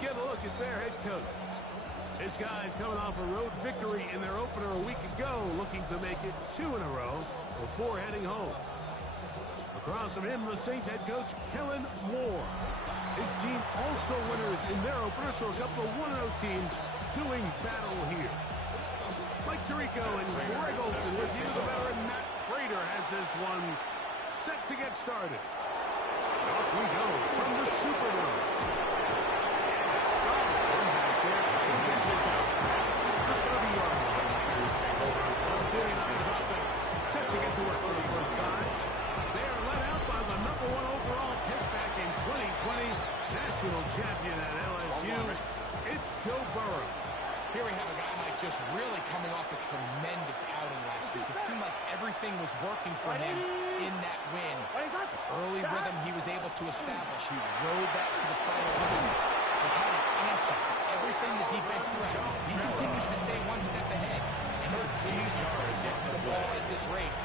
get a look at their head coach. This guy's coming off a road victory in their opener a week ago, looking to make it 2 in a row before heading home. Across from him, the Saints head coach, Kellen Moore. His team also winners in their opener, so a couple of 1-0 teams doing battle here. Mike Tirico and Greg Olsen with you. The veteran Matt Prater has this one set to get started. Off we go from the Superdome. Solid impact there. He'll get this out. The 30-yard line. Here's takeover. Those 49ers offense set to get to work for the first time. They are led out by the #1 overall pick back in 2020. National champion at LSU. It's Joe Burrow. Here we have a guy, Mike, just really coming off a tremendous outing last week. It seemed like everything was working for him in that win. The early rhythm he was able to establish. He rode that to the final whistle. He had an answer for everything the defense threw at him. He continues to stay one step ahead, and he continues to project the ball at this rate.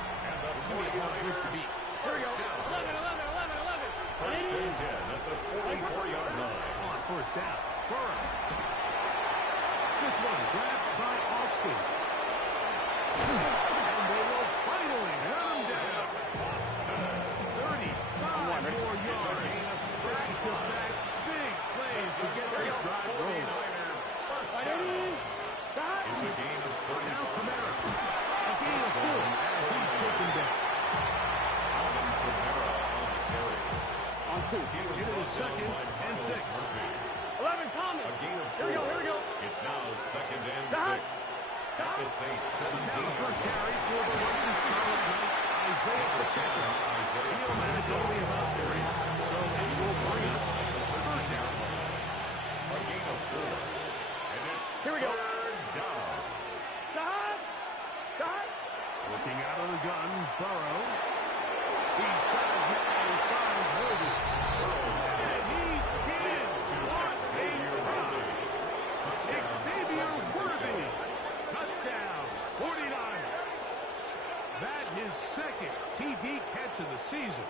It's going to be a hard group to beat. Here we go. 11. First and 10 at the 44-yard line. On first down. Burrow. This one grabbed by Austin. And they will finally run him down. 35 more yards. Back-to-back big plays to get this drive rolling. It's a gain of 30. Now Kamara. A gain of 4 as he's taken down. On 2. It is 2nd and 6. 11, Thomas. A gain of 4. Here we go. It's now 2nd and 6. At the Saints 17. Now the first carry for the Rutgers Scarlet Knight, Isaiah Pacheco. He'll manage only about 3, so he will bring up third down. A gain of 4. And it's Here we go. third down. Looking out of the gun, Burrow. He's got his man and finds Worthy. And he's in. What a drop. Xavier Worthy. Touchdown, 49ers. That his second TD catch of the season.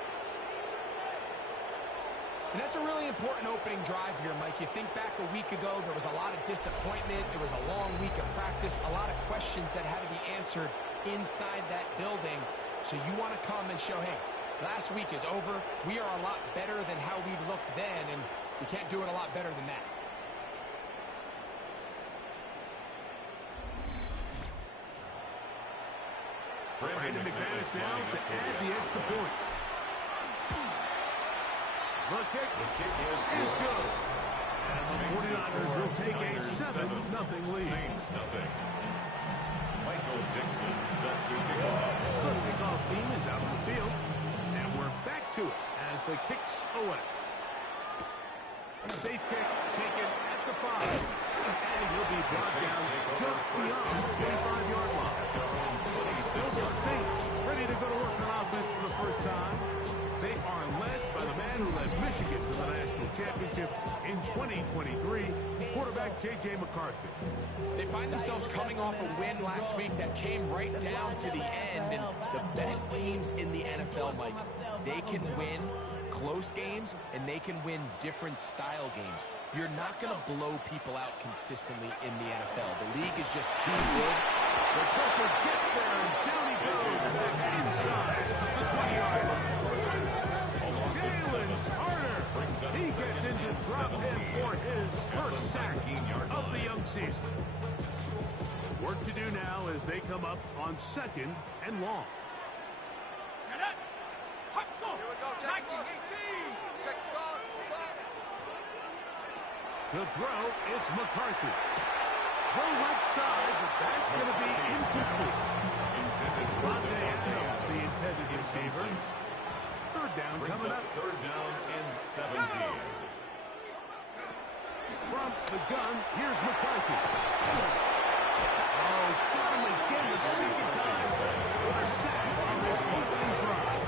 And that's a really important opening drive here, Mike. You think back a week ago, there was a lot of disappointment. It was a long week of practice, a lot of questions that had to be answered inside that building. So you want to come and show, hey, last week is over. We are a lot better than how we looked then, and you can't do it a lot better than that. Brandon McManus now to add the extra point. The kick is good. And the 49ers will take a 7-0 lead. Saints nothing. Michael Dixon set to kick off. The kickoff team is out on the field. And we're back to it as the kick's away. Safe kick taken at the 5. And he'll be brought down just beyond the 25-yard line. So the Saints ready to go to work on offense for the first time. They are led by the man who led Michigan to the national championship in 2023, quarterback J.J. McCarthy. They find themselves coming off a win last week that came right down to the end, and the best teams in the NFL, Mike, they can win close games, and they can win different style games. You're not going to blow people out consistently in the NFL. The league is just too good. The pressure gets there, and down he goes back inside the 20-yard line. Jalen Carter, he gets into drop in for his first sack of the young season. Work to do now as they come up on 2nd and long. To throw, it's McCarthy. Throw left side, but that's going to be incomplete. Monte Adams, the intended receiver. Third down coming up. Third down and 17. From the gun, here's McCarthy. Oh, got him again the second time. What a sack on this opening drive.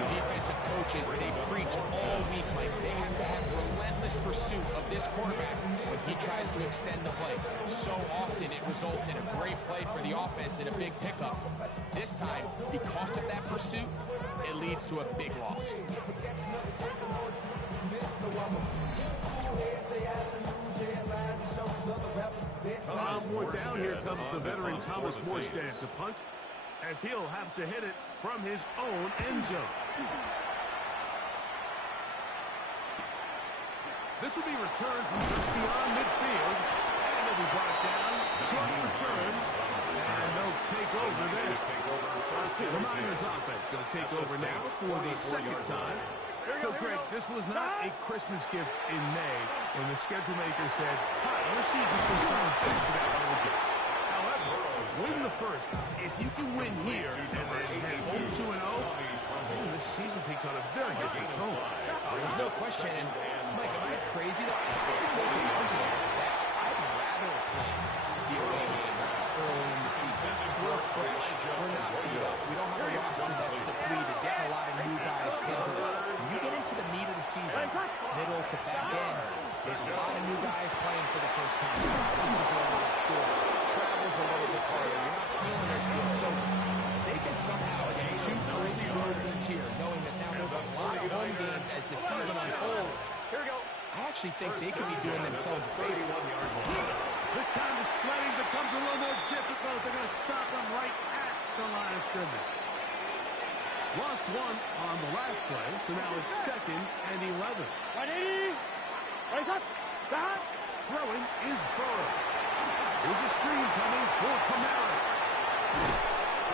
The defensive coaches, they preach all week, Mike. They have to have relentless pursuit of this quarterback when he tries to extend the play. So often it results in a great play for the offense and a big pickup. This this time, because of that pursuit, it leads to a big loss. On fourth down, here comes the veteran Thomas Morstead to punt, as he'll have to hit it from his own end zone. This will be returned from just beyond midfield, and it'll be brought down. Short return, and they'll take over there. The Miners offense going to take over now for the second time. So, Greg, this was not a Christmas gift in May when the schedule maker said, hi, your season can start back to that little gift. However, win the first. If you can win here and then head home 2-0, this season takes on a very different tone. There's no question. And, Mike, am I crazy? I can make an argument that I'd rather play the away games early in the season. We're fresh. We're not beat up. We don't have a roster that's depleted, getting a lot of new guys into it. When you get into the meat of the season, middle to back end, there's a lot of new guys playing for the first time. Practices are a little short. Travel's a little bit harder. You're not feeling as good. So they can somehow get 2 early road wins here, knowing that now there's a lot of home games as the season unfolds. Here we go. I actually think they could be doing themselves a favor. This time the sledding becomes a little more difficult. They're going to stop him right at the line of scrimmage. Lost one on the last play, so now it's 2nd and 11. 180. Raise up. Stop. Throwing is Burrow. There's a screen coming for Kamara.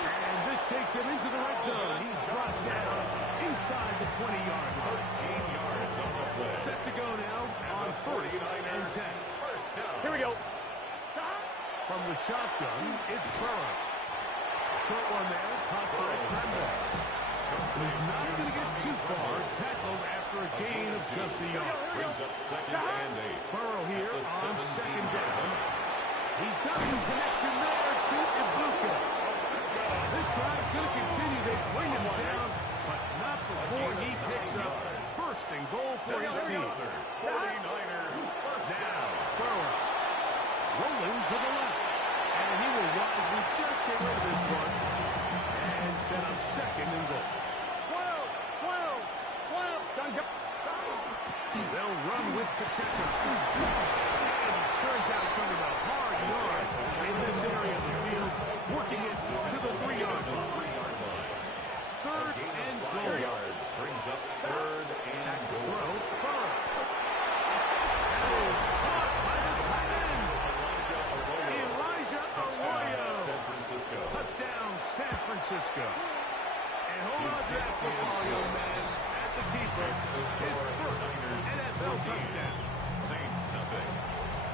And this takes him into the red zone. He's brought down inside the 20-yard line. 13 yards on the play. Set to go now on 1st and 10. Here we go. From the shotgun, it's Burrow. Short one there, caught by Tremble. He's not going to get too far. Tackled after a gain of just a yard. Brings up 2nd and 8. Burrow here on 2nd down. He's got some connection there to Ibuka. This drive's going to continue. They bring him down, but not before he picks up 1st and goal for his team. 49ers Now, Burrow rolling to the left. And he will wisely just get rid of this one and set up 2nd and goal. 12. They'll run with Pacheco. And he turns out some of the hard yards in this area of the field, working it to the 3-yard line. 3rd and goal. yards brings up 3rd and goal. Throw, Burrow. That is caught by the tight end. Elijah Arroyo. San Francisco. Touchdown, San Francisco. And hold on to that football, young man. That's a keeper. His 1st NFL touchdown. Saints nothing.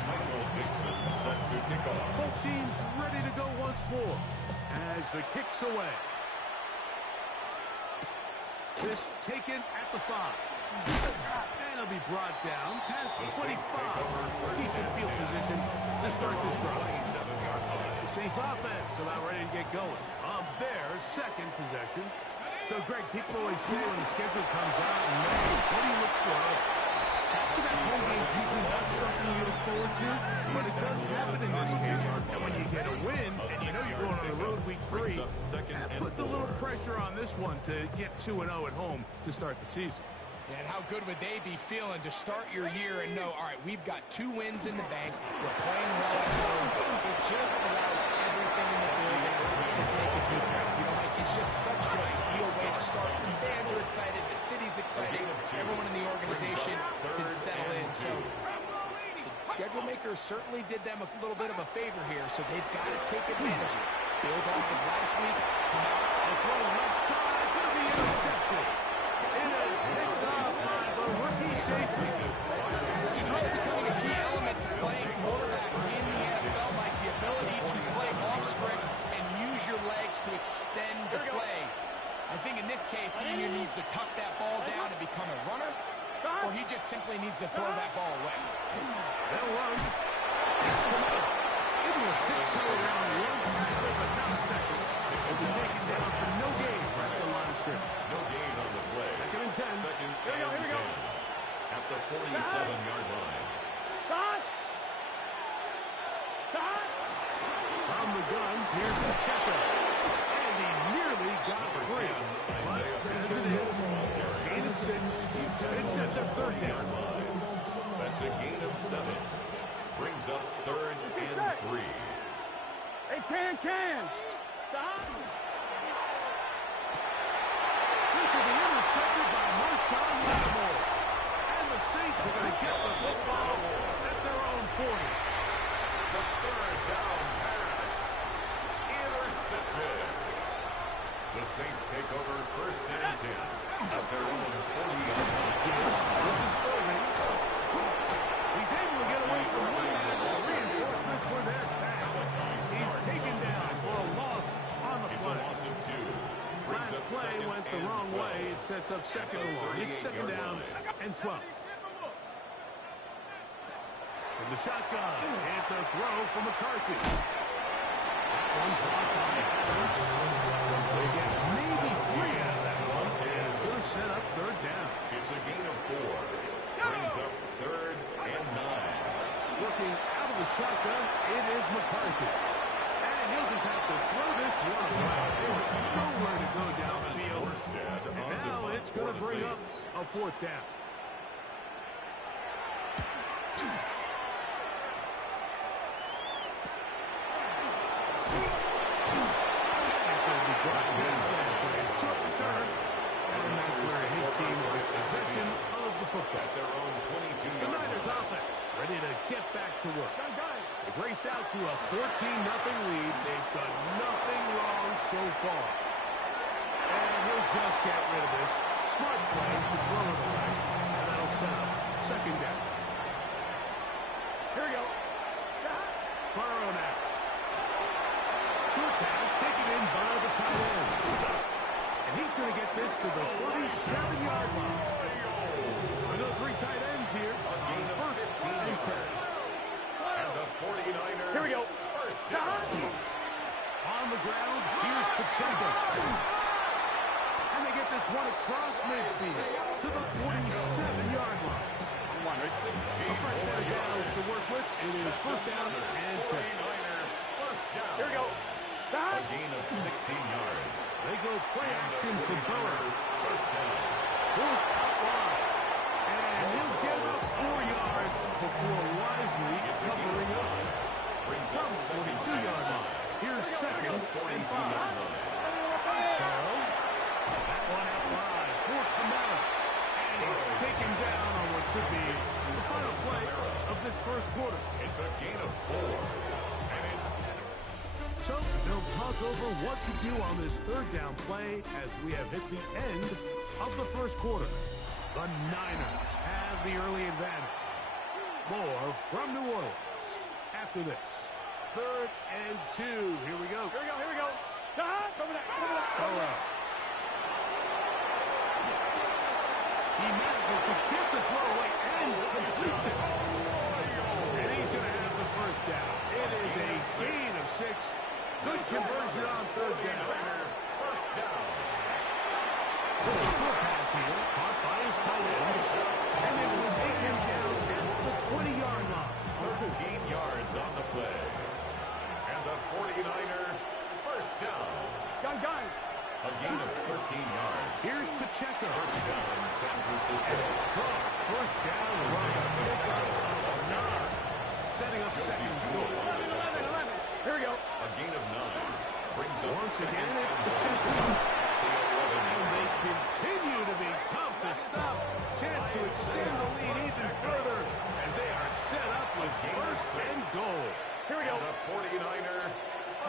Michael Dixon set to kick off. Both teams ready to go once more as the kick's away. This taken at the 5. And it'll be brought down past the 25. Decent field position to start this drive. 27-yard line. The Saints offense about ready to get going on their 2nd possession. So, Greg, people always say when the schedule comes out in May, what do you look for? Back-to-back home games usually not something you look forward to, but it does happen in this case. And when you get a win, and you know you're going on the road week 3, that puts a little pressure on this one to get 2-0 at home to start the season. And how good would they be feeling to start your year and know, all right, we've got 2 wins in the bank. We're playing well at home. It just allows everything in the building to take a deep breath. You know, like, it's just such an ideal way to start. The fans are excited. The city's excited. Everyone in the organization can settle in. So the schedule makers certainly did them a little bit of a favor here, so they've got to take advantage of it. Build off of last week. Come out. The throw left side, going to be intercepted. It is picked off by the rookie safety. This is really becoming a key element to playing quarterback in the NFL, like the ability to play off script and use your legs to extend the play. I think in this case, he either needs to tuck that ball down and become a runner, or he just simply needs to throw that ball away. They'll run. It's Kamara. Able to tiptoe around one tackle, but not a second. He'll be taken down for no gain right at the line of scrimmage. No gain on the play. 2nd and 10. Second Here we go. at the 47-yard line. From the gun, here's Pacheco. And he 7. Brings up 3rd and 3. Hey, can. Stop. This will be intercepted by Marshawn Lattimore. And the Saints are going to get the football at their own 40. The 3rd down pass. Intercepted. The Saints take over 1st and 10 at their own 40-yard line. This is Foreman. He's able to get away from one man. The reinforcements were there fast. He's taken down for a loss on the play. It's a loss of 2. Last play went the wrong way. It sets up 2nd and long. It's 2nd down and 12. From the shotgun, it's a throw from McCarthy. One block on his first. They get maybe 3 out of that one. And it's going to set up 3rd down. It's a gain of 4. Brings up 3rd and 9. Looking out of the shotgun, it is McCarthy. And he'll just have to throw this one away. There's nowhere to go down the field. And now it's going to bring up a 4th down. Short return, and that's where his team was possession of the football. At their own 22. The Niners offense ready to get back to work. They've raced out to a 14-0 lead. They've done nothing wrong so far. And he'll just get rid of this. Smart play to throw it away, and that'll set up 2nd down. Here we go. Burrow now. Short pass taken in by the tight end. And he's going to get this to the 47-yard line. I know 3 tight ends here on 1st and 10. And the 49ers. Here we go. First down. On the ground, here's Pacheco. And they get this one across midfield to the 47-yard line. A fresh set of downs to work with. It is 1st down and 10. First down. Here we go. A gain of 16 yards. They go play action for Burrow. First down. Forced out wide. And he'll get about 4 yards before wisely covering up. From the 42-yard line. Here's 2nd and 5. Burrow. That one out wide for Kamara. And he's taken down on what should be the final play of this 1st quarter. It's a gain of 4. And it's So they'll talk over what to do on this 3rd down play as we have hit the end of the 1st quarter. The Niners have the early advantage. More from New Orleans after this. 3rd and 2. Here we go. Here we go. Cover that. Burrow. He manages to get the throw away and completes it. And he's going to have the 1st down. It is a gain of 6. Good conversion on 3rd down. first down. Short pass here, caught by his tight end. And it will take him down at the 20-yard line. 13 yards on the play. And the 49er first down. Gun. A gain of 13 yards. Here's Pacheco. First down, San Francisco. Strong first down run. Setting up 2nd and short. 11. Here we go. A gain of 9. Brings up Once again, 2nd it's and Pacheco. the 11. And they continue to be tough to stop. Chance to extend the lead even further as they are set up with 1st and goal. Here we go. The 49er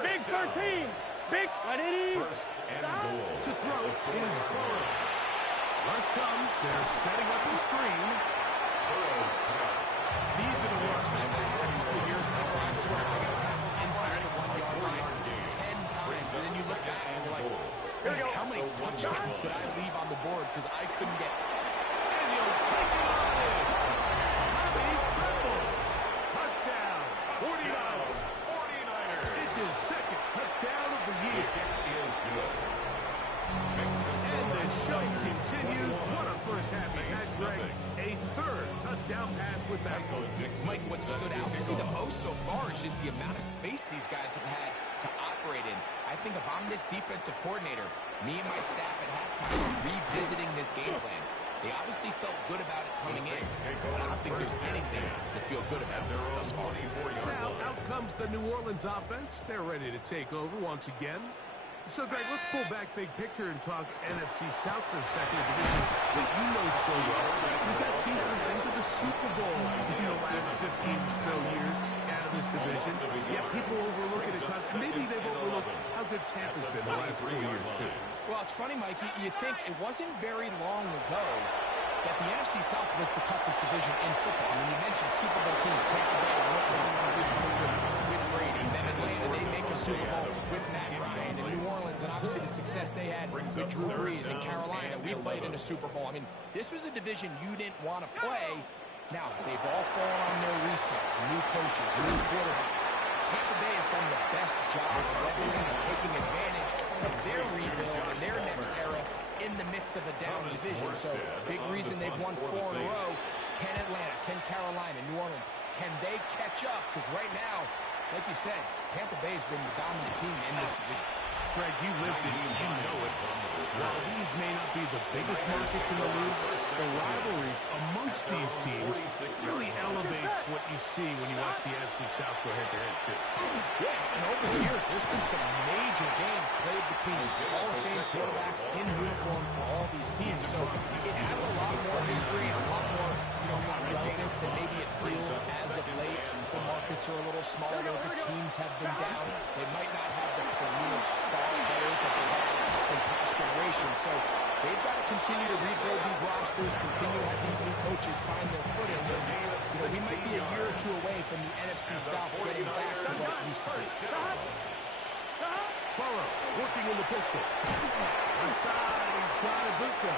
Big first down. 13. Big. First and goal. To throw is Burrow. Rush comes. They're setting up the screen. Burrow's pass. These are the worst I've had in a couple years, but I swear I got tackled inside the 1-yard line 10 times, and then you look back and you're like, man, how many touchdowns did I leave on the board because I couldn't get... And he'll take it on in. Bobby Triple. Touchdown. 49. 49ers. It's his 2nd touchdown of the year. Is good. And the show continues. What a first half he's had, Greg. A 3rd touchdown pass with that one. Mike, what stood out to me the most so far is just the amount of space these guys have had to operate in. I think if I'm this defensive coordinator, me and my staff at halftime are revisiting this game plan. They obviously felt good about it coming in, but I don't think there's anything to feel good about thus far. Now, out comes the New Orleans offense. They're ready to take over once again. So, Greg, let's pull back big picture and talk NFC South for a second, a division that you know so well. We've got teams that have been to the Super Bowl in the last 15 or so years out of this division. Yet people overlook it at times. Maybe they've overlooked how good Tampa's been the last 4 years, too. Well, it's funny, Mike. You think it wasn't very long ago that the NFC South was the toughest division in football. I mean, you mentioned Super Bowl teams, Tampa Bay, recently with Brady, and then Atlanta, they make a Super Bowl with Matt Ryan, and New Orleans, and obviously the success they had with Drew Brees, and Carolina, we played in a Super Bowl. I mean, this was a division you didn't want to play. Now, they've all fallen on their resets, new coaches, new quarterbacks. Tampa Bay has done the best job of leveraging and taking advantage of their rebuild and their next era in the midst of a down division. So, big reason they've won 4 in a row. Can Atlanta, can Carolina, New Orleans, can they catch up? Because right now, like you said, Tampa Bay's been the dominant team in this division. Greg, you lived it, you know it. While these may not be the biggest markets in the league, the rivalries amongst these teams really elevates what you see when you watch the NFC South go head-to-head, too. Yeah, and over the years, there's been some major games played between Hall of Fame quarterbacks in uniform for all these teams. So it has a lot more history, a lot more, kind of relevance than maybe it feels as of late. The markets are a little smaller. The teams have been down. They might not have the premier star players that they had in past generations. So they've got to continue to rebuild these rosters, continue to have these new coaches find their footing. And, we might be a year or two away from the NFC South getting back to what it used to be. Burrow working in the pistol. Inside, he's got Ibuka.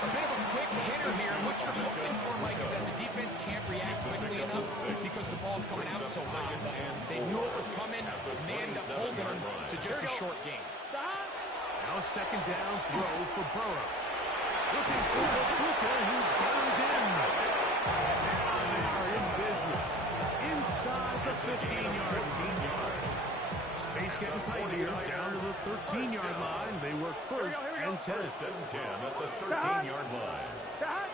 A bit of a quick hitter here. What you're hoping for, Mike, is that the defense can't react quickly enough because the ball's coming out so hot. But they knew it was coming, and they end up holding them to just a short game. Now a second down throw for Burrow. Looking for Ibuka, who's got it in. Now they are in business. Inside the 15-yard line. Space getting tight here, down to the 13-yard line. They work first and 10. First and 10 at the 13-yard line. That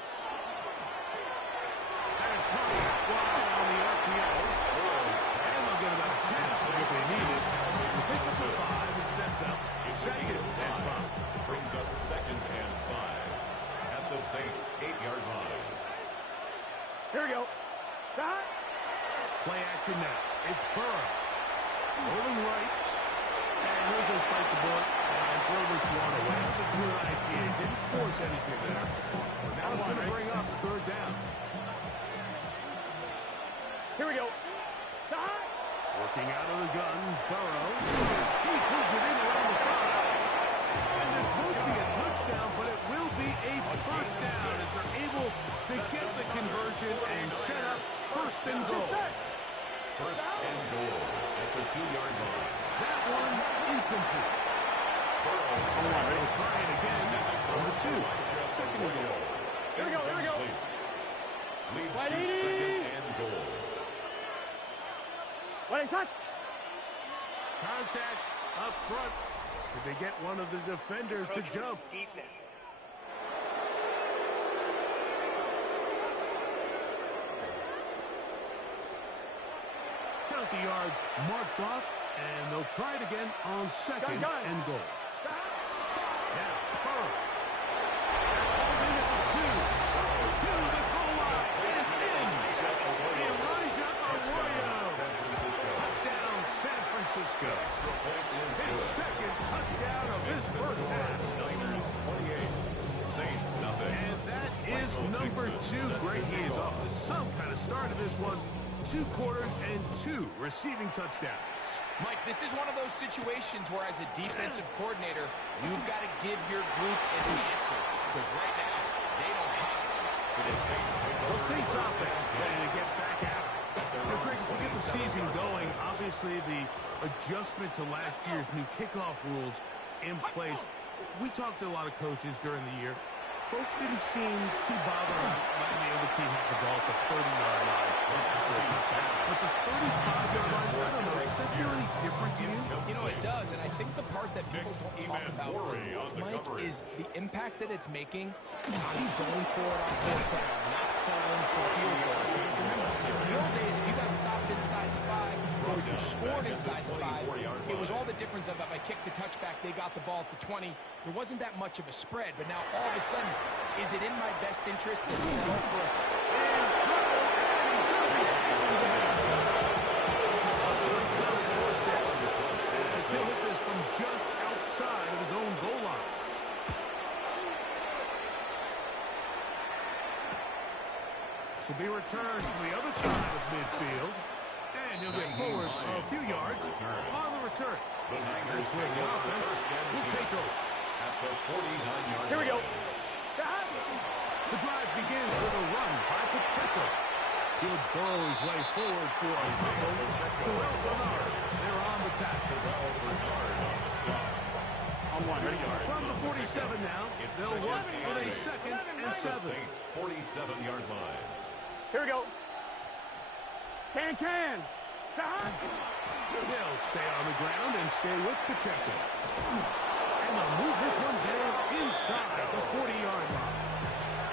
is contact wide on the RPO. And they'll get about half of what they needed. It's a pitch for 5 and sets up second and 5. Brings up second and 5 at the Saints' 8-yard line. Here we go. Play action now. It's Burrow. Rolling right. And he'll just bite the bullet and throw this one away. That's a good idea. He didn't force anything there. But now it's going to bring up third down. Here we go. Working out of the gun, Burrow. He pulls it in around the 5. And this won't be a touchdown, but it will be a first down as they're able to get the conversion and set up first and goal. First and goal at the 2-yard line. That one incomplete. Burrow will try it again on the 2. Second and goal. Here we go, here we go. Leads to second and goal. What is that? Contact up front. Did they get one of the defenders to jump? Count the yards marched off, and they'll try it again on second and goal. Now, Burrow. Holding at the 2. To the goal line. And in. Elijah Arroyo. Touchdown, San Francisco. His second touchdown of this first half. Niners 28. Saints nothing. And that is number 2. Greg, he is off to some kind of start of this one. 2 quarters and 2 receiving touchdowns. Mike, this is one of those situations where as a defensive coordinator, you've got to give your group an answer. Because right now, they don't have it for this Saints. Well, Saints offense ready to get back at it. Now, Greg, as we get the season going, obviously the adjustment to last year's new kickoff rules in place. We talked to a lot of coaches during the year. folks didn't seem too bothered letting the other team have the ball at the 30-yard line after a touchdown. But the 35-yard line, I don't know, does that feel any different to you? You know, it does, and I think the part that people don't talk about enough, Mike, is the impact that it's making on going for it on fourth down, not settling for field goals. Because remember, in the old days, if you got stopped inside the 5 or you scored inside the 5, it was all the difference of if I kicked a touchback, they got the ball at the 20. There wasn't that much of a spread, but now all of a sudden, is it in my best interest to settle for a... He'll hit this from just outside of his own goal line. This will be returned from the other side of midfield. And he'll get forward a few yards on the return. That's where the offense will take over. At the 49-yard line. Here we go. The drive begins with a run by Pacheco. He'll burrow his way forward for a fumble. Terrell Bernard, they're on the tackle. From the 47 now, they'll work with a 2nd and 7. Saints 47-yard line. Here we go. Can. They'll stay on the ground and stay with Pacheco. And they'll move this one down inside the 40-yard line.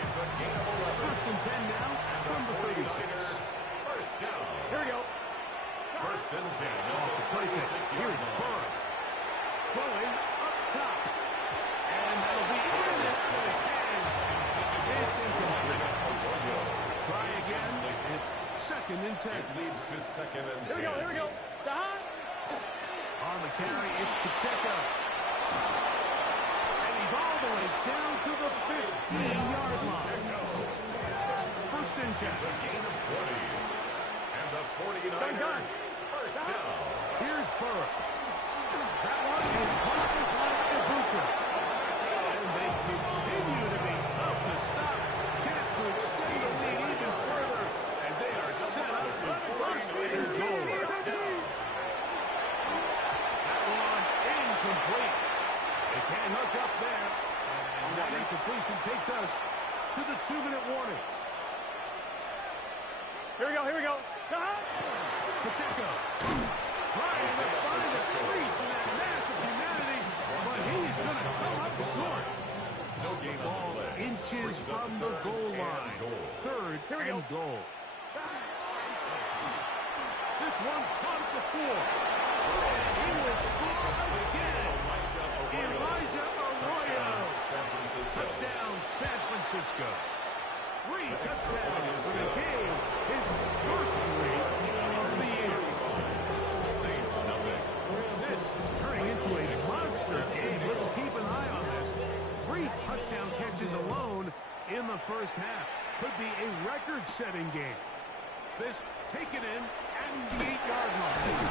It's a gain of 11. 1st and 10 now from the 36. First down. Here we go. 1st and 10. Off the play fake. Here's Burrow. Going up top. And that'll be in his hands. It's incomplete. Try again. It's 2nd and 10. It leads to 2nd and 10. Here we go. On the carry, it's Pacheco. And he's all the way down to the 15-yard line. 1st and 10. It's a gain of 20. And the 49er. First down. Here's Burrow. That one is caught by Ibuka. And they continue to be tough to stop. Chance to extend the lead even further as they are set up with 1st and goal. That one incomplete. They can't hook up there. And that incompletion takes us to the 2-minute warning. Here we go. Pacheco trying to find a crease in that mass of humanity, but he's going to come up short. No gain on Ball the play. inches from the goal line. 3rd and goal. This one caught at the 4. And he will score again. Elijah Arroyo. Touchdown, San Francisco. 3 touchdowns for the game. His first 3 of the year. Saints nothing. This is turning into a monster game. Let's keep an eye on this. 3 touchdown catches alone in the first half. Could be a record-setting game. This taken in at the 8-yard line.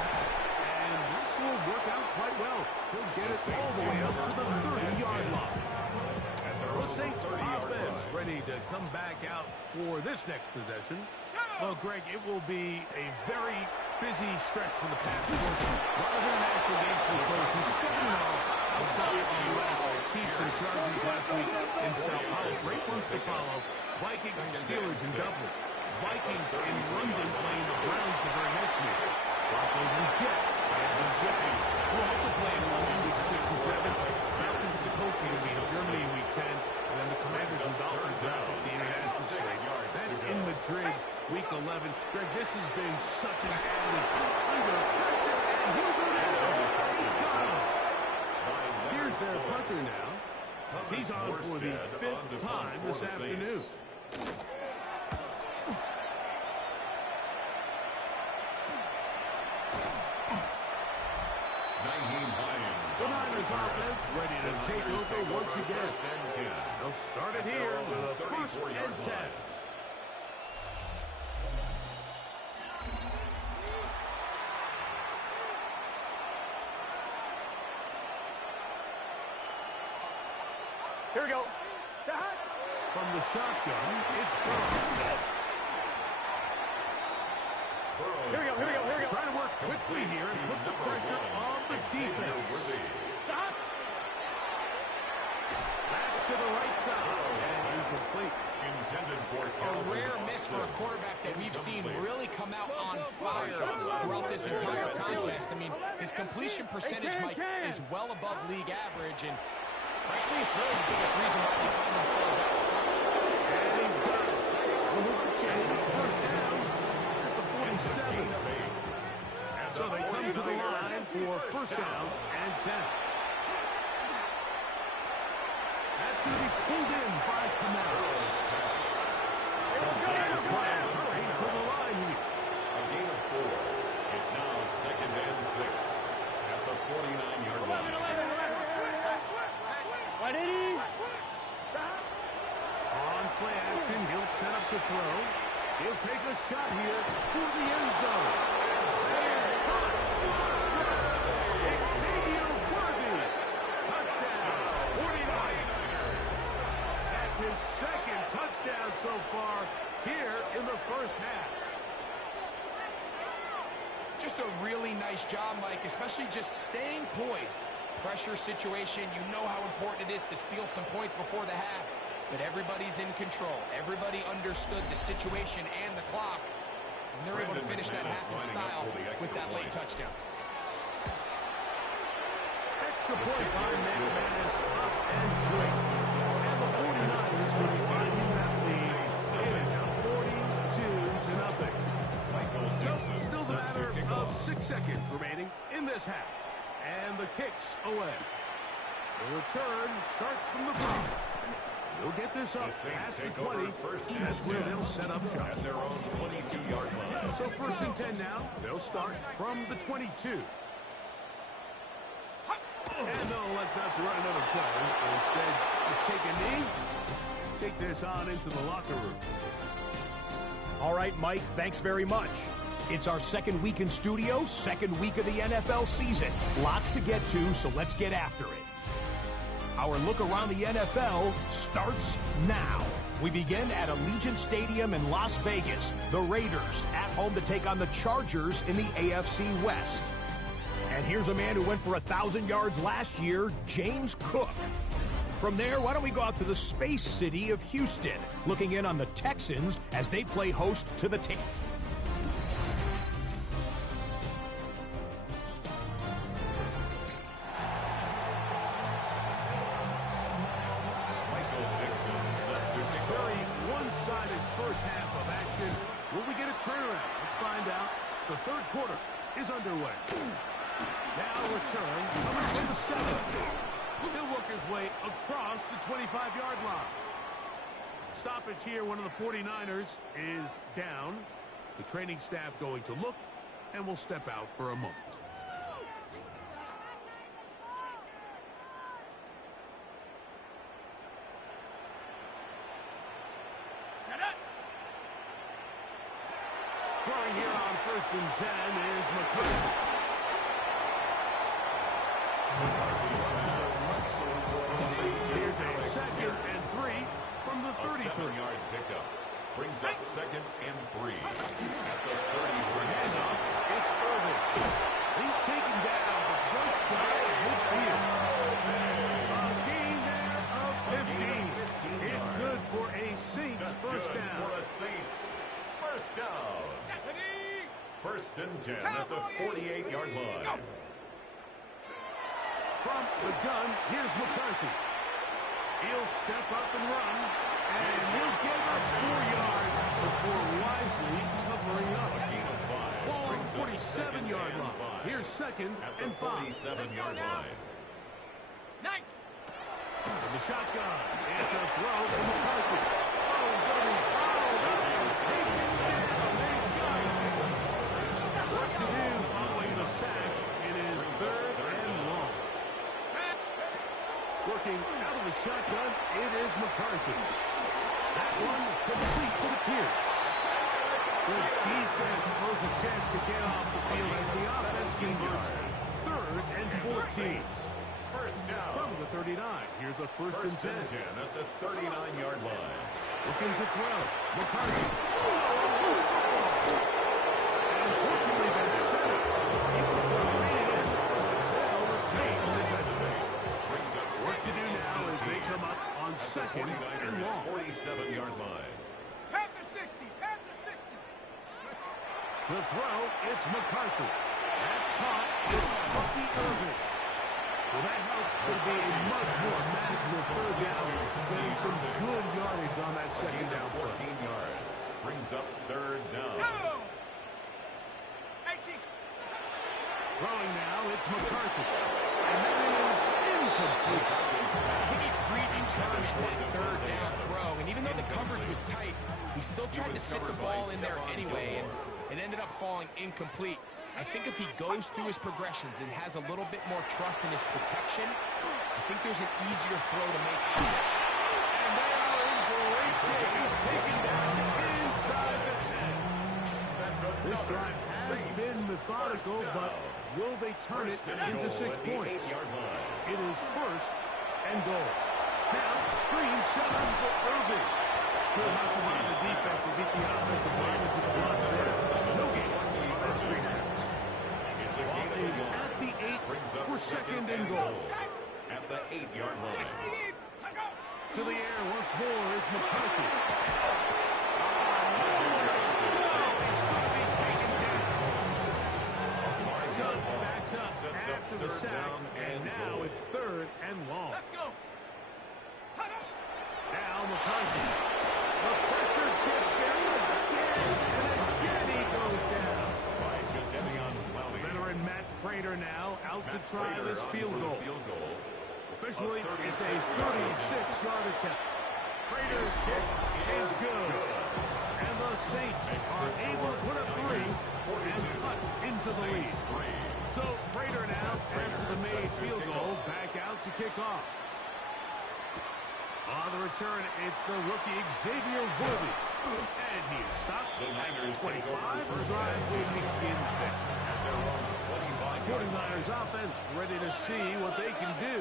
And this will work out quite well. He'll get it all the way up to the 30-yard line. The Saints offense ready to come back out for this next possession. Well, Greg, it will be a very busy stretch for the past portion. A lot of international games for the folks who 7-0 outside of the U.S. Chiefs and Chargers last week in Sao Paulo. Great ones to follow. Vikings and Steelers in Dublin. Vikings in London playing the Browns the very next week. Broncos and Jets. Rams and Giants will also play in London week 6 and 7. Falcons and Colts will be in Germany in week 10. And then the Commanders and Dolphins wrap up the international slate. That's in Madrid, week 11. Greg, this has been such an athlete. Under pressure, and he'll go down. He got him. Here's their punter now. He's on for the 5th time this afternoon. The Niners offense ready to take over once again. They'll start it here with a 1st and 10. Here we go. From the shotgun, it's Burrow. Here we go. Trying to work quickly here and put the pressure on the defense. That's to the right side. complete. Intended for A rare miss for a quarterback that we've seen really come out on fire throughout this entire contest. I mean, his completion percentage, Mike, is well above league average, and frankly, it's really the biggest reason why they find themselves out front. And he's got it. The change, first down at the 47. So they come to the line for first down and 10. That's going to be pulled in by Kamara. Hurry to the line here. A gain of 4. It's now 2nd and 6 at the 49-yard line. On play action, he'll set up to throw. He'll take a shot here for the end zone. His second touchdown so far here in the first half. Just a really nice job, Mike, especially just staying poised. Pressure situation, you know how important it is to steal some points before the half, but everybody's in control. Everybody understood the situation and the clock, and they're able to finish that half in style with that late touchdown. Extra point by McManus up and good. And the 49ers will be taking that lead. It is now 42-0. So still the matter of 6 seconds remaining in this half. And the kick's away. The return starts from the block. He'll get this up past the 20. That's where they'll set up shop. At their own 22-yard line. So first and 10 now. They'll start from the 22. And they'll let that run another play. Instead, just take a knee, take this on into the locker room. All right, Mike, thanks very much. It's our second week in studio, second week of the NFL season. Lots to get to, so let's get after it. Our look around the NFL starts now. We begin at Allegiant Stadium in Las Vegas. The Raiders at home to take on the Chargers in the AFC West. And here's a man who went for 1,000 yards last year, James Cook. From there, why don't we go out to the space city of Houston, looking in on the Texans as they play host to the team. Very one-sided first half of action. Will we get a turnaround? Let's find out. The third quarter is underway. Now return coming from the 7. He'll work his way across the 25-yard line. Stoppage here. One of the 49ers is down. The training staff going to look, and will step out for a moment. Throwing here on first and 10 is McCarthy. Here's a 2nd and 3 from the 33. A 7-yard pickup brings up 2nd and 3 at the 33. Handoff. It's Irvin. He's taken down, but just shy of midfield. A gain there of 15. It's good for a Saints first down. For a Saints first down. First and 10 at the 48-yard line. From the gun, here's McCarthy. He'll step up and run, and he'll get up 4 yards before wisely covering up. A gain of 5. Ball on Brings the up 47-yard line. 5. Here's 2nd At the and 5. 47-yard line. From the shotgun, it's a throw from McCarthy. Oh, buddy. What to do following the sack? It is 3rd and long. Working out of the shotgun, it is McCarthy. That one complete to Pierce. Good defense throws a chance to get off the field as the offense converts 3rd and 14. First down. From the 39, here's a first and 10. At the 39-yard line. Looking to throw. McCarthy. And unfortunately, they're set up. Able to remain in. They'll retain possession. Work to do now as they come up on second and long. 47-yard line. Panther 60, Panther 60. To throw, it's McCarthy. That's caught. It's Bucky Irving. Well, that helps to be a much more manageable third down, getting some good yardage on that second down. 14 yards. Brings up third down. Go! 18. Throwing now, it's McCarthy. And that is incomplete. He predetermined that third down throw, and even though the coverage was tight, he still tried to fit the ball in there anyway, and it ended up falling incomplete. I think if he goes through his progressions and has a little bit more trust in his protection, I think there's an easier throw to make. And they are in great shape. He's taken down inside the 10. This drive has been methodical, but will they turn it into 6 points? It is first and goal. Now, screen set up for Irving. Good hustle by the defense to beat the offensive lineman to the block there. No gain on that screen pass. Ball is at the 8 for second and goal. At the 8-yard line. To the air once more is McCarthy. Backed up after the sack, and now it's third and long. Let's go. Now McCarthy. The pressure gets there and again he goes down. Veteran Matt Prater now out to try this field goal. Officially, it's a 36-yard attempt. Prater's kick is good. And the Saints are able to put up 3 and cut into the lead. So Prater now, after the made field goal, back out to kick off. On the return, it's the rookie Xavier Worthy. And he is stopped at 25. The drive will begin there. 49ers offense ready to see what they can do.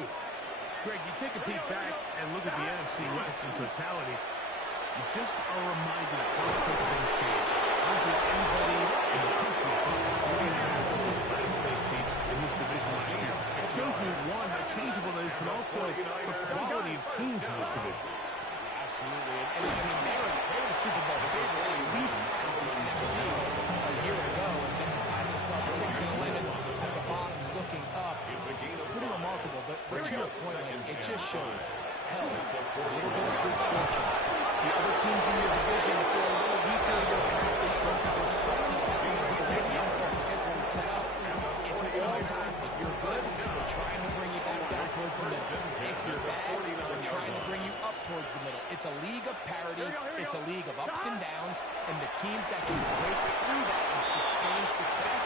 Greg, you take a peek back and look at the NFC West in totality. You just are reminded of how quick things change. I don't think anybody in the country thought the 49ers were the last-place team in this division last year. It shows you, one, how changeable it is, but also the quality of teams in this division. Absolutely. And I mean, they were the Super Bowl favorite, at least out of the NFC a year ago, and then to find themselves 6-11 at the bottom looking up. Pretty remarkable, but to your point, like, it just shows health, a little bit of good fortune. The other teams in your division, if they're a little weaker in their practice, they're so competitive to the NFL schedule is set up. It's all time. If you're good, they're trying to bring you back down towards the middle. If you're bad, they're trying to bring you up towards the middle. It's a league of parity. It's a league of ups and downs, and the teams that can break through that and sustain success,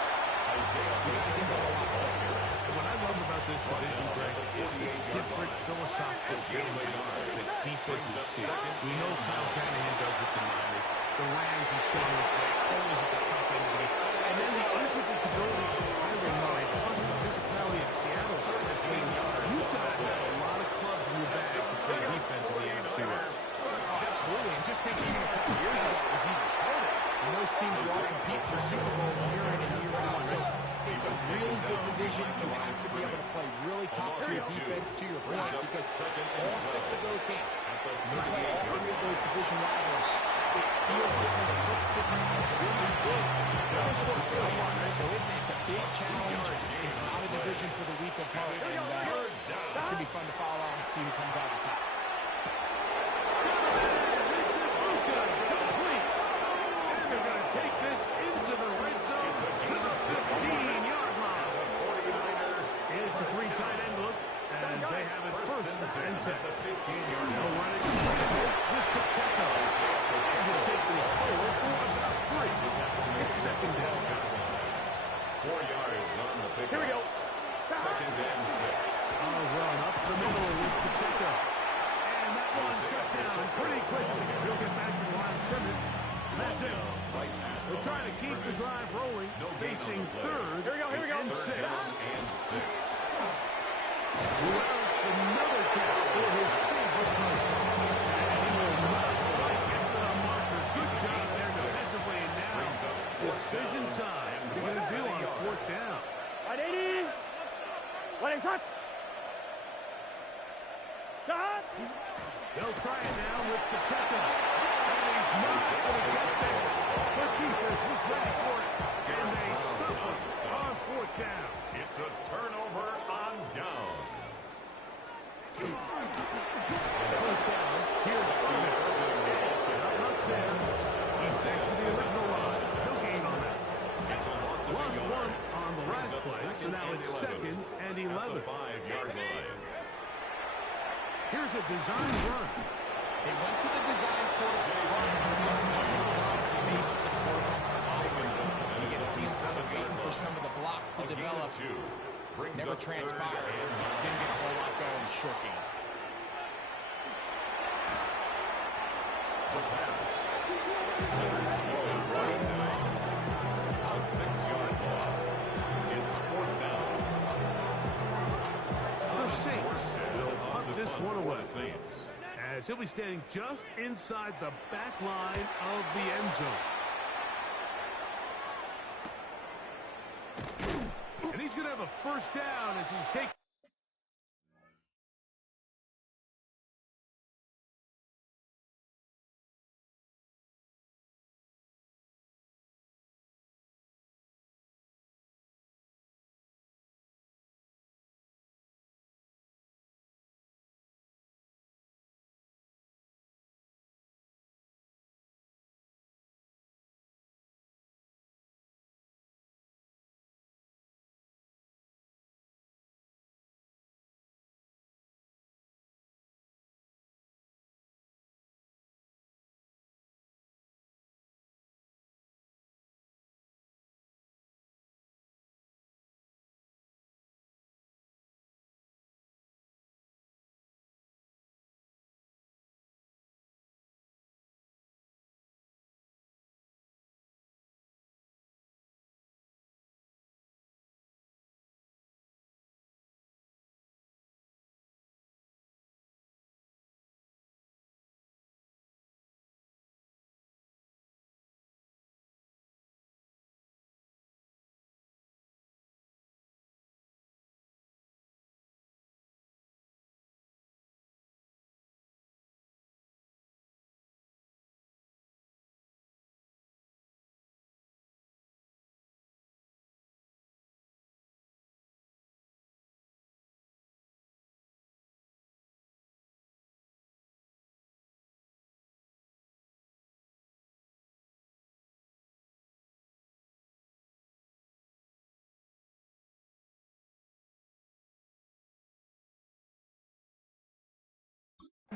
they can go a lot further. What I love about this division, Greg, is the different philosophical changes that defenses see. We know Kyle Shanahan does with the Niners. The Rams and Sean McVay always at the top end of the game. And then the unpredictability of Kyler Murray, plus the physicality of Seattle. You've got to have a lot of clubs in your bag to play defense in the AFC West. Oh, absolutely. And just think even a couple years ago, it was even harder. And those teams were all compete for Super Bowls year in and year out. So it's a really good division. You have to be able to play really top-tier defense to your point, because all 6 of those games, you play all 3 of those division rivals, it feels different, it looks different, and it really good. Those score 31, so it's a big challenge. It's not a division for the weak of heart, and it's going to be fun to follow on and see who comes out on top. Take this into the red zone to the 15-yard line. It's a 3 tight end look as they have it first and 10. No running with Pacheco. And he'll take this forward for about 3. It's second down. 4 yards on the pick. Here we go. Second and 6. A run up the middle with Pacheco. And that one shut down pretty quickly. He'll get back to the line of scrimmage. That's it. They're trying to keep the drive rolling, facing third and 6. Who another catch for his favorite play. And he will not quite get to the marker. Good job there defensively, and now decision time. What are you going to do on 4th down? 180. What is that? Stop. They'll try it now with Pacheco. And he's not going to get there. The defense was ready for it. And they stop him on fourth down. It's a turnover on downs. First down. Here's Irvin. Not much there. He's back to the original line. No gain on that. It's a loss of Lost a yard. one on the last play, so now it's 2nd and 11. At the 5-yard line. Here's a design run. They went to the design quarterback run, but there just wasn't a lot of space for the quarterback to operate. You can see him kind of waiting for some of the blocks to develop. Never transpired. Didn't get a whole lot going in short game. The pass. Number 12 running down. A 6-yard loss. It's 4th down. The Saints will punt this one away. As he'll be standing just inside the back line of the end zone. And he's going to have a first down as he's taking.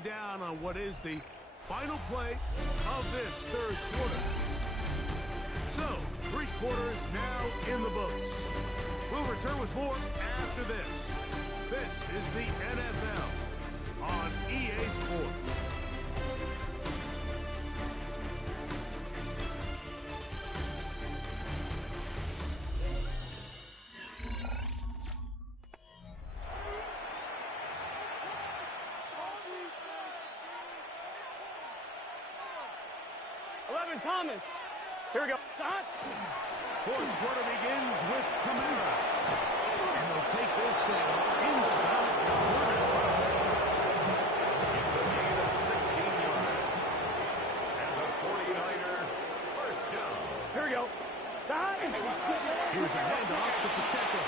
Down on what is the final play of this third quarter. So, 3 quarters now in the books. We'll return with more after this. This is the NFL on EA Sports. Thomas. Here we go. Stop. Fourth quarter begins with Kamara. And they'll take this down inside the 45. It's a gain of 16 yards. And the 49er first down. Here we go. Stop. Here's a handoff to Pacheco.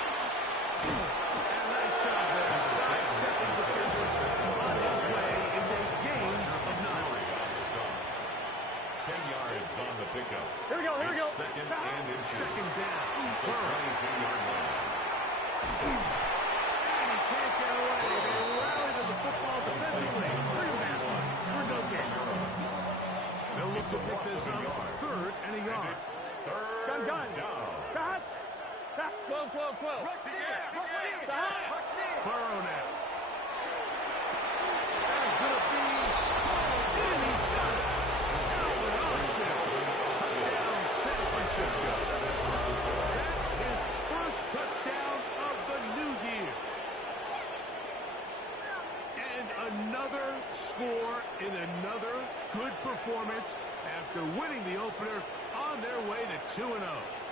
And nice job there. Sidestepping defenders on his way. It's a gain of 9. 10 yards on the pickup. Here we go, here we go. Second and inches. Second down. The 22-yard line. And he can't get away. They rally to the football defensively. Bring him back for no gain. They'll look to pick this up. 3rd and a yard. It's 3rd Gun. down. Stop. Stop. 12. Stop. Burrow now. That's going to be. And he's got it. Touchdown, San Francisco. That is first touchdown of the new year. And another score in another good performance after winning the opener on their way to 2-0.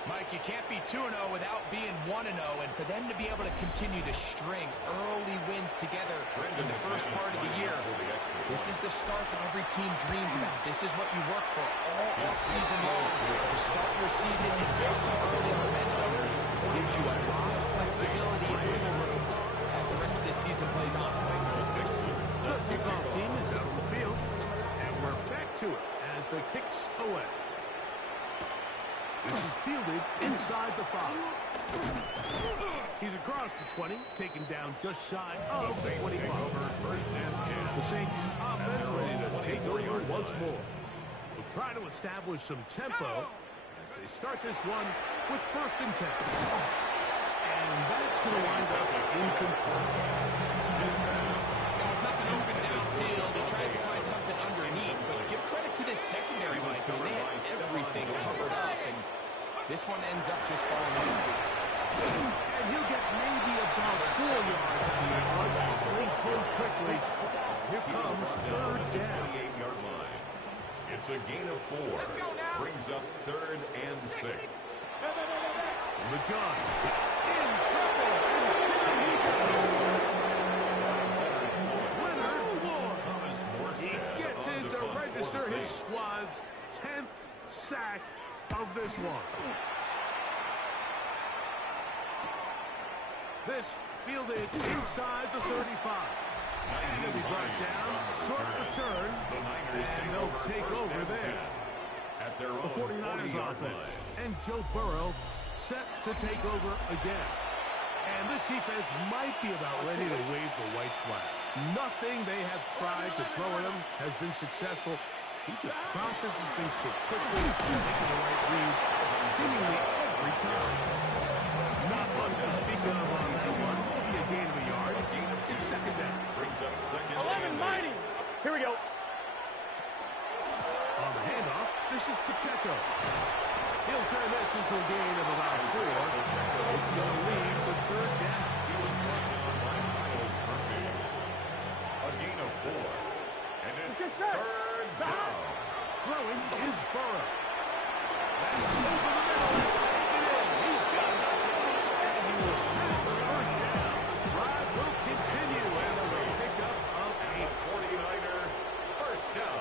Mike, you can't be 2-0 without being 1-0, and for them to be able to continue to string early wins together in the first part of the year, this is the start that every team dreams about. This is what you work for all offseason long. To start your season and get some early momentum gives you a lot of flexibility and wiggle room as the rest of this season plays on. The kickoff team is out on the field, and we're back to it as the kick's away. This is fielded inside the 5. He's across the 20, taken down just shy of the 25. The Saints offense ready to take over once more. We'll try to establish some tempo as they start this one with 1st and 10. And that's going to wind up incomplete. With nothing open downfield, he tries to find something underneath, but give credit to this secondary, Mike. They had everything covered up, and this one ends up just falling in. And he'll get maybe about 4 yards on that one. Link close quickly. Here comes 3rd down. 28-yard line. It's a gain of 4. Brings up 3rd and 6. The gun. In trouble. And he goes. He gets in to register his squad's 10th sack of this one. This fielded inside the 35. And he'll be brought down, short return, and they'll take over there. The 49ers offense and Joe Burrow set to take over again. And this defense might be about ready to wave the white flag. Nothing they have tried to throw at him has been successful. He just processes things so quickly, making the right read, seemingly every time. Not much to speak of on that one. It'll be a gain of a yard. It's 2nd down. Brings up 2nd 11 mighty. Here we go. On the handoff, this is Pacheco. He'll turn this into a gain of about 4. It's going to lead to 3rd down. He was brought down by Miles Murphy. A gain of 4. And it's 3rd down. Throwing is Burrow. That's over the middle. Taken in. He's got it. And he will have the 1st down. Drive will continue. And a pick up of 8. 49er 1st down.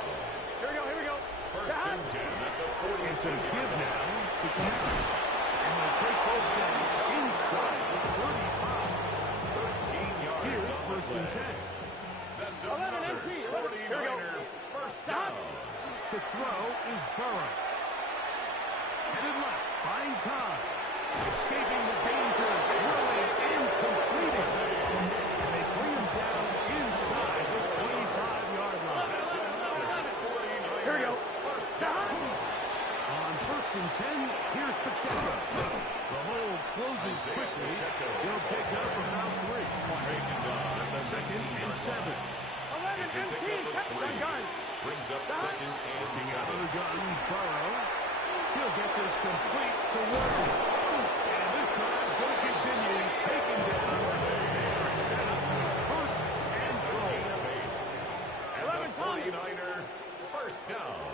Here we go, here we go. 1st and 10 at the 46. It's a give now to Cameron. And they'll take this down inside the 35. 13 yards. Here's 1st and 10. That's 11 another empty. 49er 1st down. To throw is Burrow. Headed left, buying time. Escaping the danger, throwing and completing. And they bring him down inside the 25-yard line. Here we go. 1st down. On 1st and 10, here's Pacheco. The hole closes quickly. He'll pick up about 3. The 2nd and 7. 11 empty. Gun, gun. Brings up 2nd and Looking out of 7. the gun, Burrow. He'll get this complete to Warren. And this drive's going to continue. He's taken down. They are set up for 1st and goal. 11 Tommy. 49er 1st down.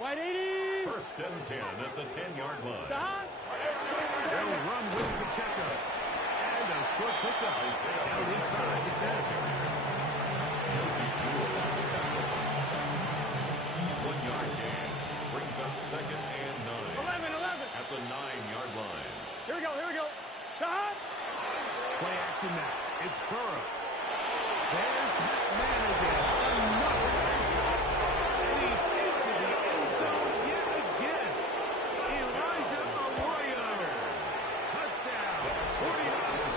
Wide 80. 1st and 10 at the 10-yard line. Dot. They'll run with Pacheco. And a short pickup down inside the 10. Josie Jewell on the tackle. 1-yard gain. Brings up 2nd and 9. 11. At the 9-yard line. Here we go, here we go. Dot. Play action now. It's Burrow. There's that man again. Another nice shot. And he's into the end zone yet again. Elijah Arroyo. Touchdown. 49ers.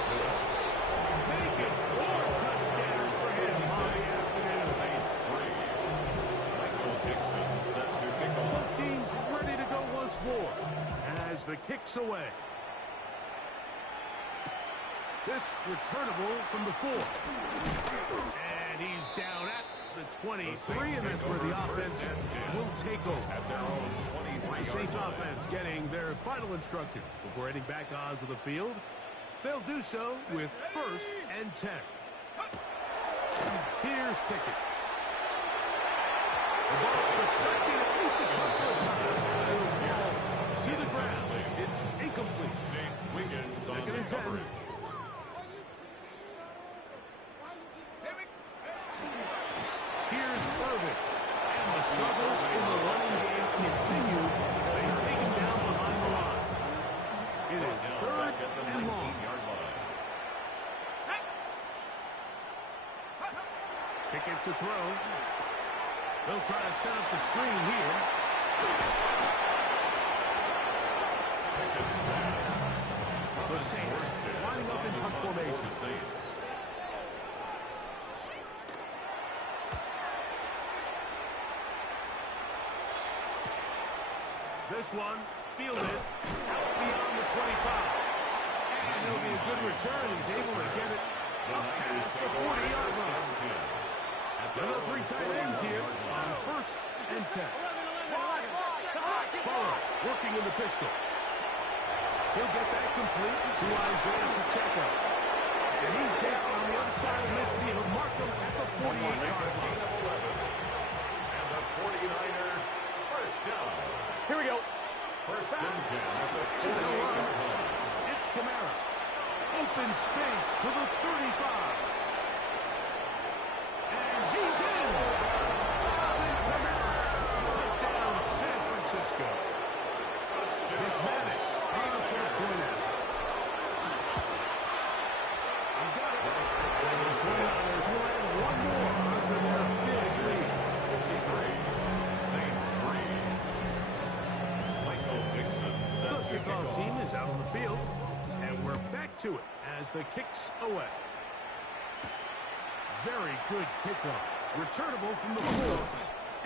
Make it 4 touchdowns for him on the afternoon. Saints 3. Michael Dixon set to kick off. Team's ready to go once more as the kick's away. This returnable from the 4. And he's down at the 23, and that's where the offense will take over. At their own 23-yard The Saints line. offense getting their final instructions before heading back onto the field. They'll do so with 1st and 10. Here's Pickett. The ball deflected at least a couple of times. It falls to the ground. It's incomplete. Nate Wiggins on 2nd and 10. coverage. Here's Irvin. And the struggles in the running game continue. They take him down behind the line. It is Now 3rd back at the and long. 19-yard line. Pickett to throw. They'll try to set up the screen here. Pickett's pass. The Saints lining up in punt formation. Saints. This one, fielded out beyond the 25. And it'll be a good return. He's able to get it up past the 40-yard line. Another 3 tight ends here on 1st and 10. Burrow working in the pistol. He'll get that complete to Isaiah Pacheco. And he's down on the other side of midfield. Mark him at the 48-yard line. And the 49er first down. Here we go. 1st and 10 at the 48-yard line. It's Kamara. Open space to the 35. And he's in. Touchdown, San Francisco. McManus on the 4-point effort. He's got it. And the 49ers will add one more after their big lead. 63. Saints 3. Michael Dixon set The to kick kickoff off. team is out on the field. And we're back to it as the kick's away. Very good kickoff. Returnable from the 4.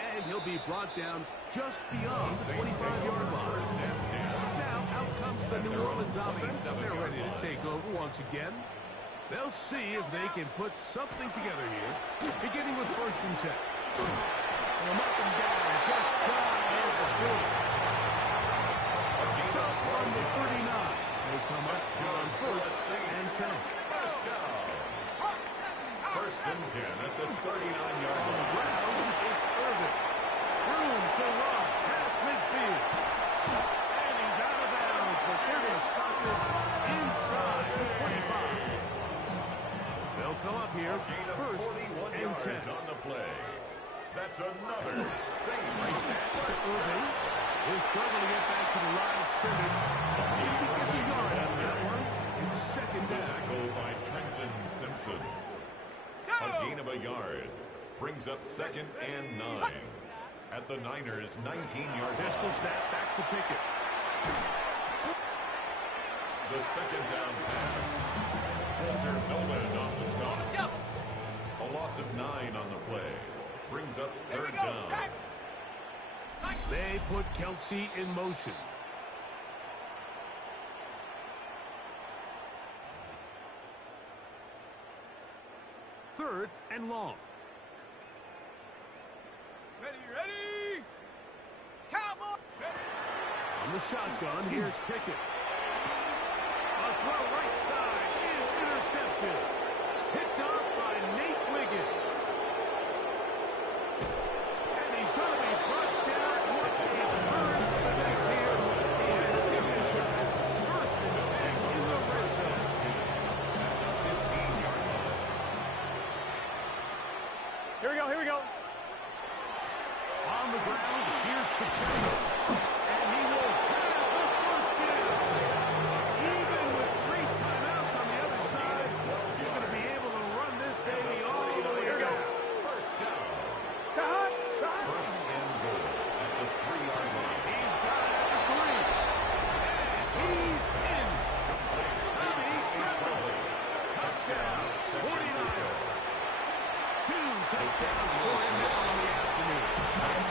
And he'll be brought down just beyond the 25-yard line. 1st and 10. Now out comes the New Orleans offense. They're ready to take over once again. They'll see if they can put something together here, beginning with 1st and 10. They'll knock them down just shy of the 40. Just from the 39. They come up on 1st and 10. First down. 1st and 10 at the 39-yard On the line. ground, it's Irvin. Room to run past midfield. And he's out of bounds, but they're going to stop this inside the 25. They'll come up here Gain of 1st 41 and 10. yards on the play. That's another Saints. To Irvin. He'll struggle to get back to the line of scrimmage. Maybe he gets a yard out of that one. It's 2nd down. Tackle by Trenton Simpson. A gain of a yard. Brings up 2nd and 9. At the Niners' 19-yard line. Pistol snap back to Pickett. The 2nd down pass. Walter Nolan on the stop. A loss of 9 on the play. Brings up 3rd down. They put Kelsey in motion. Third and long. Ready. Cowboy. On the shotgun, here's Pickett. A throw right side is intercepted. Picked off by Nate Wiggins. And he's going to be brought down. What a turn the next here. He has given his guys 1st and 10 in the red zone. At the 15-yard line. Here we go. On the ground, here's Pacheco. And he will have the 1st down. Even with 3 timeouts on the other side, you're going to be able to run this baby all the way down. First down. Cut. 1st and goal at the 3-yard line. He's got it at the 3. And he's in. Tommy Tremble. Touchdown. 49. 2 touchdowns for him now in the afternoon. Right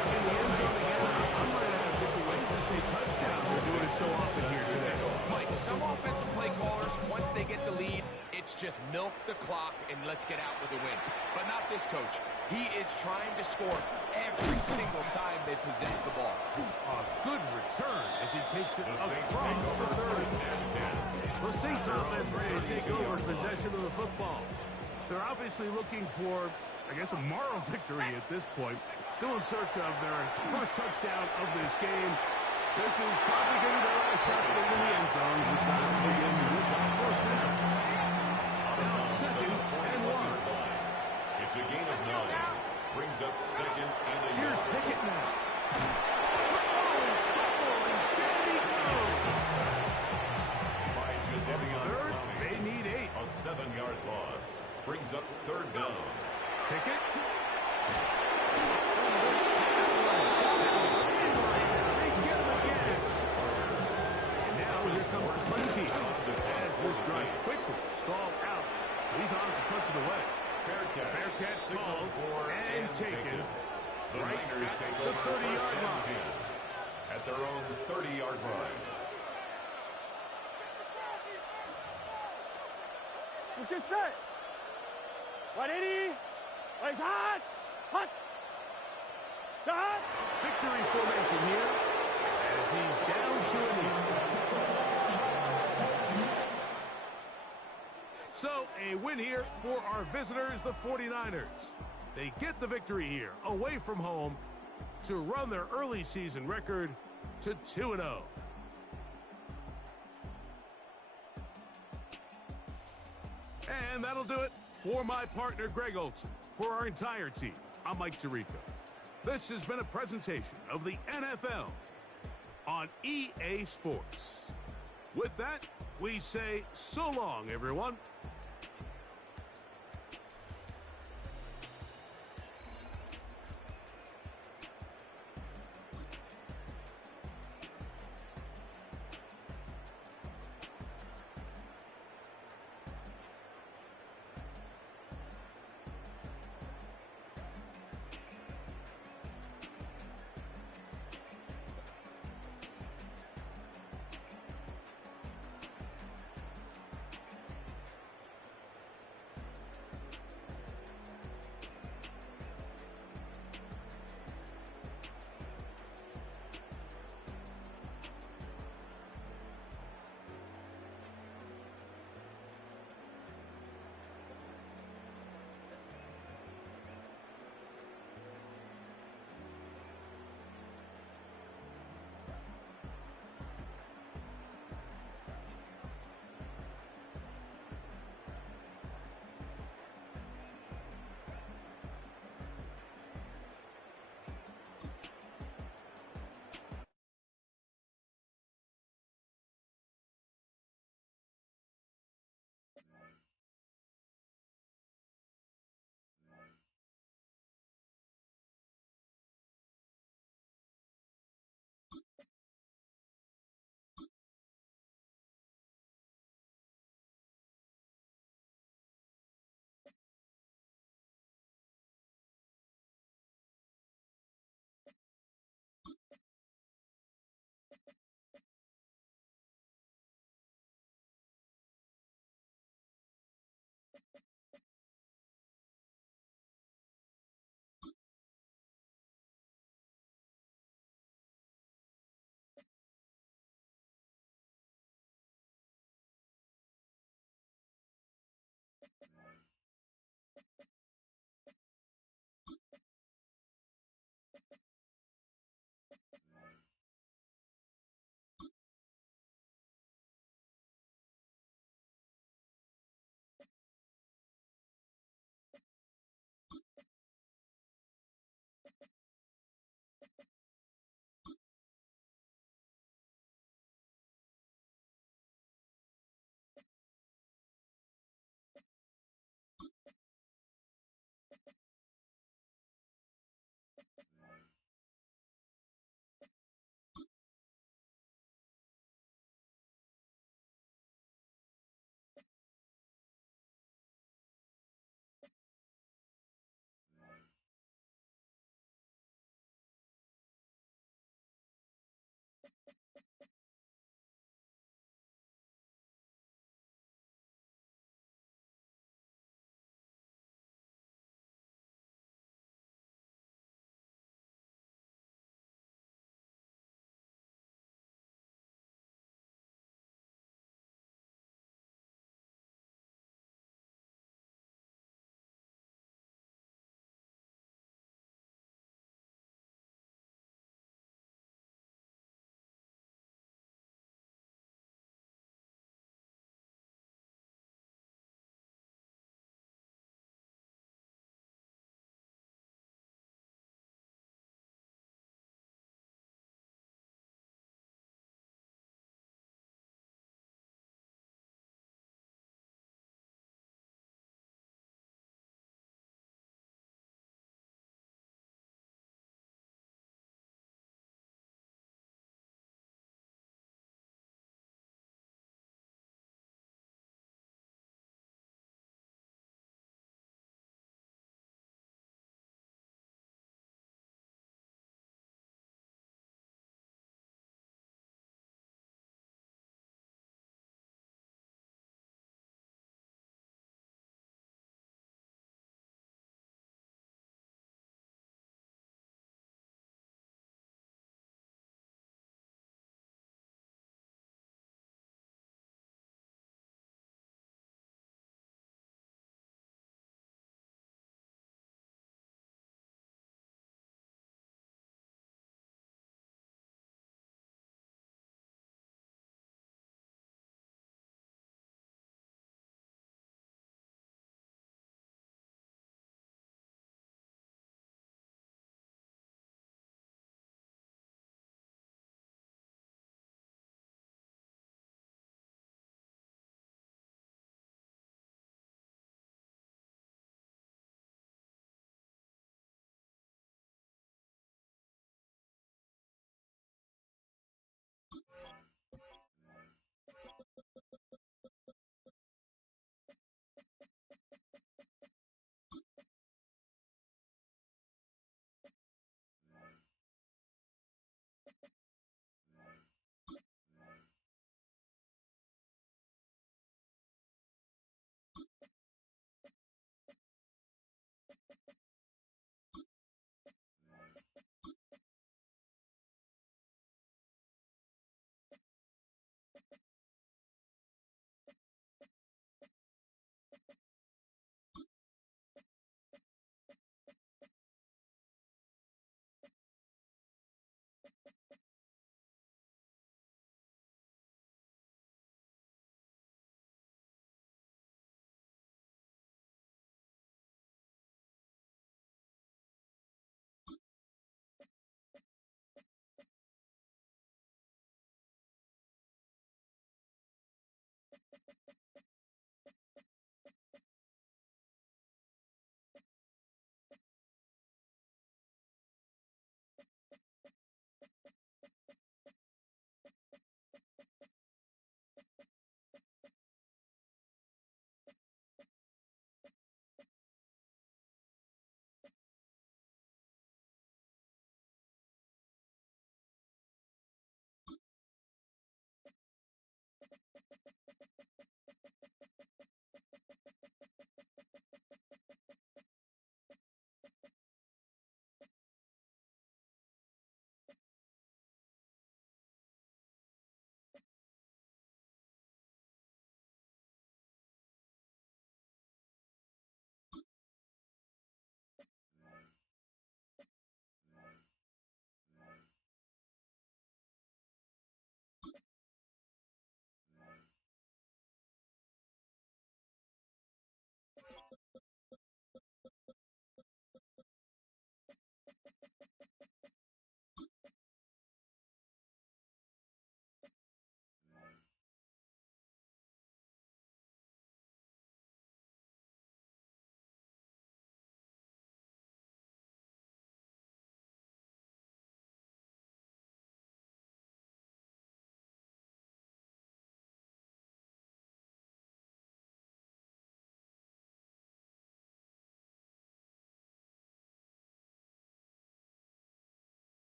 in the end zone again. I might have different ways to say touchdown. They're doing it so often here today. Mike, some offensive play callers, once they get the lead, it's just milk the clock and let's get out with a win. But not this coach. He is trying to score every single time they possess the ball. A good return as he takes it The Saints across take over the 30. 1st and 10. The Saints offense ready to take over possession of the football. They're obviously looking for, I guess, a moral victory at this point. Still in search of their 1st touchdown of this game. This is probably going to be the last shot to get in the end zone. This time to begin with our first down. Now second and 1. It's a gain of 9. Brings up second and a Here's yard. Pickett now. Oh, trouble, and down he goes. By Jadeveon Third, Clowney. they need 8. A 7-yard loss. Brings up third down. Pickett. Here comes the punt team as this drive quickly stalled out. So these arms are punching away. Fair catch called and taken. The Right Niners at take the over 30-yard first line. and 10 at their own 30-yard line. Let's get set. 180. Legs hot. Hot. Hot. Victory formation here as he's down to a knee. So, a win here for our visitors, the 49ers. They get the victory here, away from home, to run their early season record to 2-0. And that'll do it for my partner, Greg Olson. For our entire team, I'm Mike Tirico. This has been a presentation of the NFL on EA Sports. With that, we say so long, everyone.